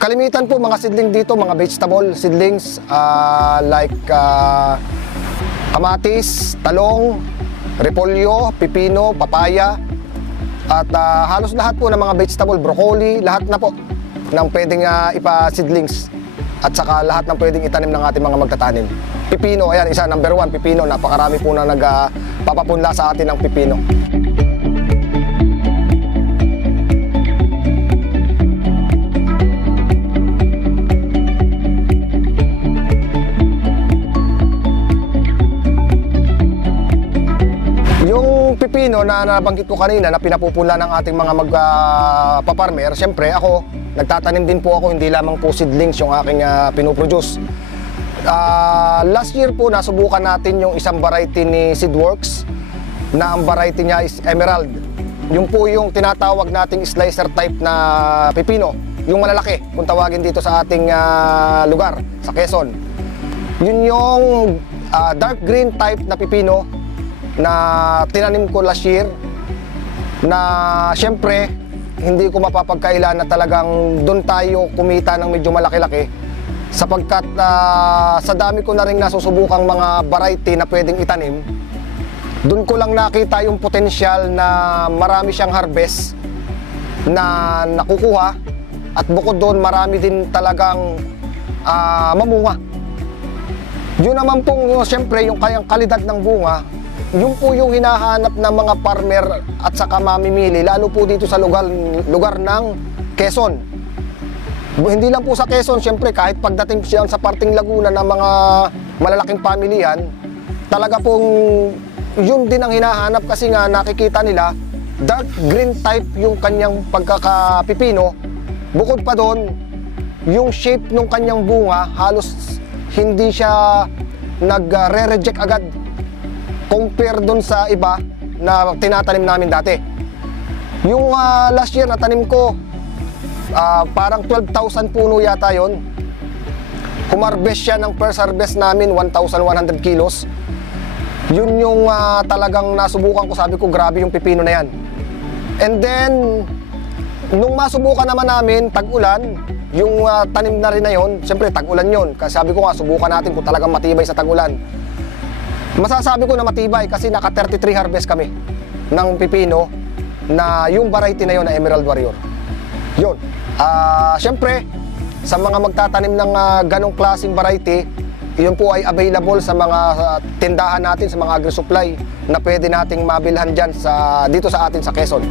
kalimitan po mga seedling dito, mga vegetable seedlings like kamatis, talong, repolyo, pipino, papaya, at halos lahat po ng mga vegetable, broccoli, lahat na po ng pwedeng ipa-seedlings at saka lahat ng pwedeng itanim ng ating mga magtatanim. Pipino, ayan, isa, number 1, pipino. Napakarami po na nagpapapunla sa atin ng pipino. Yung pipino na nabanggit ko kanina na pinapupunla ng ating mga magpaparmer, syempre ako, nagtatanim din po ako, hindi lamang po seedlings yung aking pinoproduce. Last year po nasubukan natin yung isang variety ni Seedworks na ang variety niya is Emerald. Yung po yung tinatawag nating slicer type na pipino, yung malalaki kung tawagin dito sa ating lugar, sa Quezon. Yun yung dark green type na pipino na tinanim ko last year na syempre hindi ko mapapagkailan na talagang doon tayo kumita ng medyo malaki-laki sapagkat sa dami ko na rin nasusubukang mga variety na pwedeng itanim, doon ko lang nakita yung potensyal na marami siyang harvest na nakukuha at bukod doon marami din talagang mamunga. Yun naman pong syempre yung kayang kalidad ng bunga, yun po yung hinahanap ng mga farmer at saka mamimili, lalo po dito sa lugar ng Quezon. Hindi lang po sa Quezon, syempre kahit pagdating siya sa parting Laguna ng mga malalaking pamilyan, talaga pong yun din ang hinahanap kasi nga nakikita nila, dark green type yung kanyang pagkakapipino. Bukod pa doon, yung shape ng kanyang bunga, halos hindi siya nagre-reject agad compare doon sa iba na tinatanim namin dati. Yung last year na tanim ko, parang 12,000 puno yata yon. Humarbest siya ng first harvest namin, 1,100 kilos. Yun yung talagang nasubukan ko, sabi ko grabe yung pipino na yan. And then, nung masubukan naman namin, tag-ulan, yung tanim na rin na yun, siyempre tag-ulan yun. Kasi sabi ko nga, subukan natin kung talagang matibay sa tag-ulan. Masasabi ko na matibay kasi naka 33 harvest kami ng pipino na yung variety na yun na Emerald Warrior. Yun. Siyempre, sa mga magtatanim ng ganong klaseng variety, yun po ay available sa mga tindahan natin, sa mga agri-supply na pwede nating mabilhan dyan dito sa atin sa Quezon.